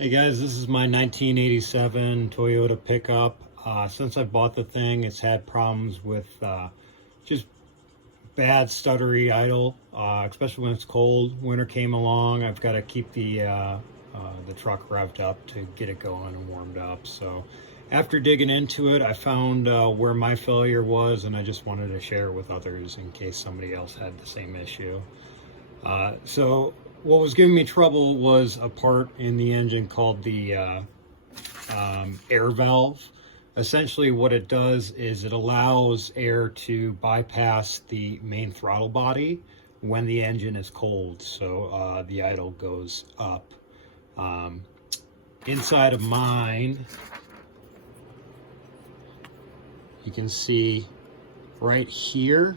Hey guys, this is my 1987 Toyota pickup. Since I bought the thing, it's had problems with just bad stuttery idle, especially when it's cold. Winter came along, I've got to keep the truck revved up to get it going and warmed up. So after digging into it, I found where my failure was, and I just wanted to share it with others in case somebody else had the same issue. So what was giving me trouble was a part in the engine called the air valve. Essentially what it does is it allows air to bypass the main throttle body when the engine is cold, so the idle goes up. Inside of mine, you can see right here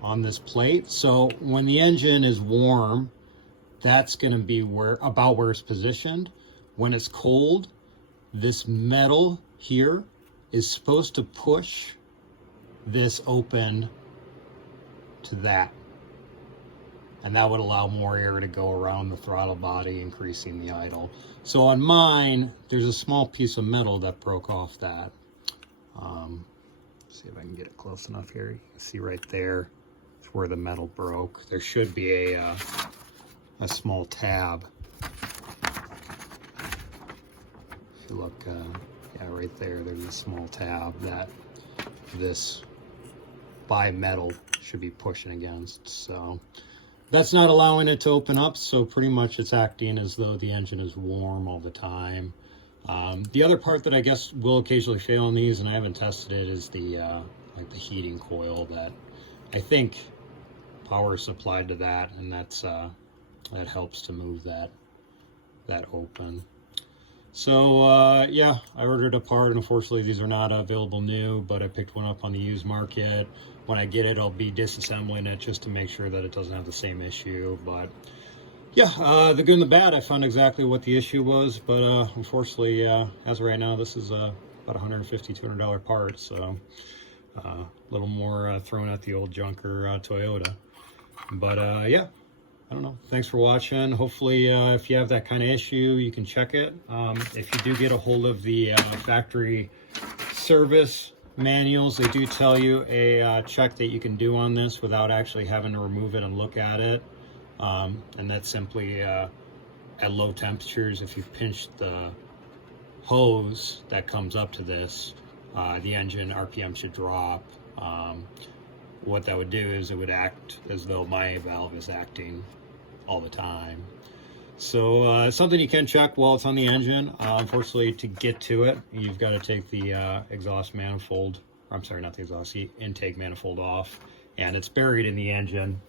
on this plate. So when the engine is warm, that's going to be about where it's positioned. When it's cold, this metal here is supposed to push this open to that. And that would allow more air to go around the throttle body, increasing the idle. So on mine, there's a small piece of metal that broke off that. See if I can get it close enough here. You can see right there, it's where the metal broke. There should be a small tab. If you look, yeah, right there, there's a small tab that this bi-metal should be pushing against. So that's not allowing it to open up, so pretty much it's acting as though the engine is warm all the time. The other part that I guess will occasionally fail in these, and I haven't tested it, is the like the heating coil that I think power is supplied to that, and that's that helps to move that open. So yeah, I ordered a part, and unfortunately these are not available new, but I picked one up on the used market. When I get it, I'll be disassembling it just to make sure that it doesn't have the same issue. But yeah, the good and the bad, I found exactly what the issue was, but unfortunately, as of right now, this is about $150, $200 part, so a little more thrown at the old junker Toyota. But yeah, I don't know. Thanks for watching. Hopefully, if you have that kind of issue, you can check it. If you do get a hold of the factory service manuals, they do tell you a check that you can do on this without actually having to remove it and look at it. And that's simply at low temperatures, if you pinch the hose that comes up to this, the engine RPM should drop. What that would do is it would act as though my valve is acting all the time. So something you can check while it's on the engine. Unfortunately, to get to it, you've got to take the exhaust manifold, I'm sorry, not the exhaust, the intake manifold off, and it's buried in the engine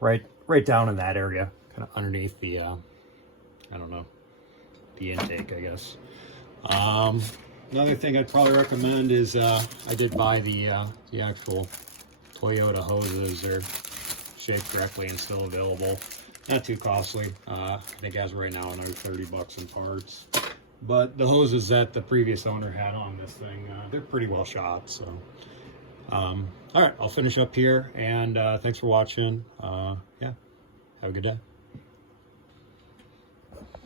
right down in that area, kind of underneath the I don't know, the intake, I guess. Another thing I'd probably recommend is I did buy the actual Toyota hoses. They're shaped correctly and still available. Not too costly. I think as of right now, another 30 bucks in parts. But the hoses that the previous owner had on this thing, they're pretty well shot. So, all right, I'll finish up here, and thanks for watching. Yeah, have a good day.